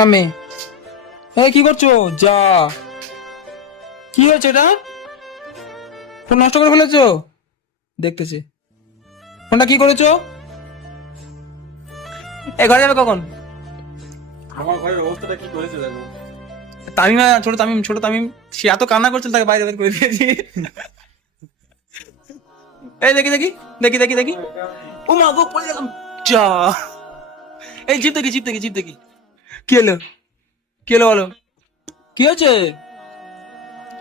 আমি এই কি করছো? যা, কি হয়েছে এটা? ফোন নষ্ট করে ফেলেছো? দেখতেছি ফোনটা কি করেছো? এই ঘরে যাবে কখন? আমার ঘরের অবস্থাটা কি করেছে দেখো। তামিম, ছোট তামিম সে এত কান্না করছিল, তাকে বাইরে বের করে দিয়েছি। এই দেখি দেখি দেখি দেখি দেখি, ও মা গো, পড়ে গেলাম। যা, এই জিপ দেখি কি হলো, কি হলো বলো, কি হয়েছে?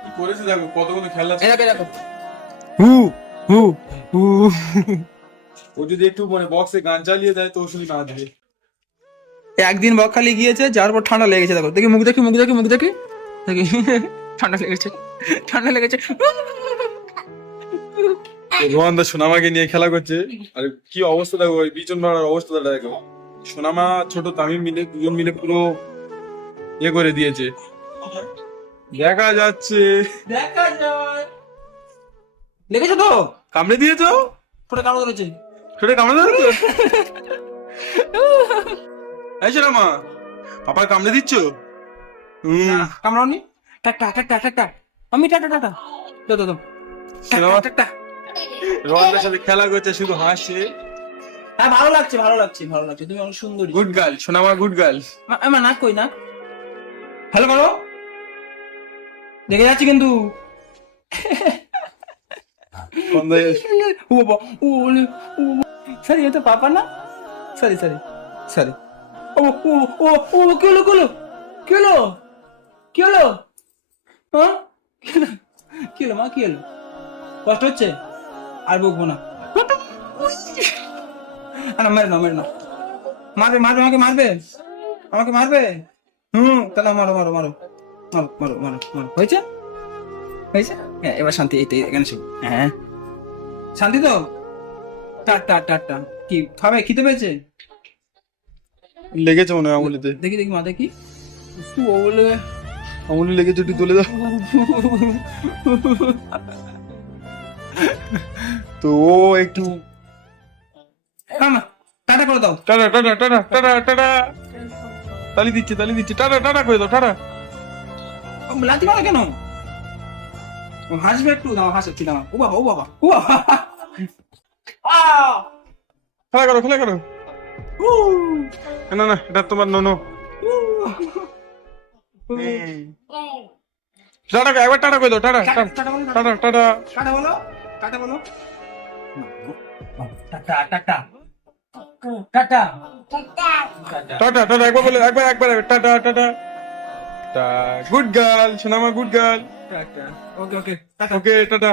কি করেছে দেখো, কতগুলো খেলা। এই দেখো, এই দেখো। হু হু হু। ও যদি একটু মানে বক্সে গান চালিয়ে দেয় তো ও শুনি নাচবে। একদিন বকখালি গিয়েছে, যাওয়ার পর ঠান্ডা লেগেছে। দেখো দেখি, মুখ দেখি দেখি ঠান্ডা লেগেছে, ঠান্ডা লেগেছে। রোহানদা সোনামাকে নিয়ে খেলা করছে, আর কি অবস্থা দেখো, ওই বিচন ভাড়ার অবস্থাটা দেখো। সোনামা ছোট তামিম মিলে দুজন মিলে পুরো ইয়ে করে দিয়েছে, দেখা যাচ্ছে। দেখা যায়, লেগেছে তো, কামড়ে দিয়েছো? ছোট কামড় ধরেছে। ছোট কামড়ে দিয়েছো? এই সোনামা, পাপার কামড়ে দিচ্ছ? কামড়াওনি? টাটা টাটা টাটা, আমি টাটা টাটা দাও দাও দাও। সোনামা টাটা। রোহানদার সাথে খেলা করছে, শুধু হাসছে। হ্যাঁ, ভালো লাগছে, ভালো লাগছে, ভালো লাগছে, তুমি অনেক সুন্দরী। গুড গার্ল, সোনামা গুড গার্ল। আমার নাক কই, না ভালো করো, দেখে যাচ্ছি কিন্তু। ও বাবা, ও বলে, ও সরি, এটা পাপা না, সরি সরি সরি। ও ও ও ও, কি হলো, কি হলো, কি হলো, কি হলো, হ্যাঁ কি হলো, কি হলো মা, কি হলো, কষ্ট হচ্ছে? আর বকবো না। না, মেরে না, মেরে না, মারবে মারবে, আমাকে মারবে, আমাকে মারবে। তাহলে মারো মারো মারো মারো মারো মারো মারো। হয়েছে, হয়েছে, হ্যাঁ, এবার শান্তি, এই তো এখানে শুভ। হ্যাঁ, শান্তি তো। Tata tata. কি খাবে, খিদে পেয়েছে? লেগেছে মনে হয় আঙুলিতে। দেখি দেখি মা, দেখি। ও বলে, আঙুলি লেগেছে, একটু তুলে দাও। তো ও একটু মা টাটা করে দাও। Tata tata tata tata tata তালি দিচ্ছে, তালি দিচ্ছে, টাটা টাটা করে দাও, টাটা। ও, লাথি মারো কেন? ও হাসবে একটু, দাও হাসছি, দাও। ও বাবা, ও বাবা, ও বাবা। আহ! খেলা করো, খেলা করো। না না, এটা তোমার নোনো। টাটা, একবার টাটা করে দাও, টাটা টাটা টাটা বলো, টাটা টাটা। টাটা বলো, টাটা বলো। Tata tata tata tata. Tata tata একবার বলে, একবার একবার টাটা টাটা। গুড গার্ল সোনামা, গুড গার্ল। টাটা। ওকে ওকে, টাটা। ওকে টাটা।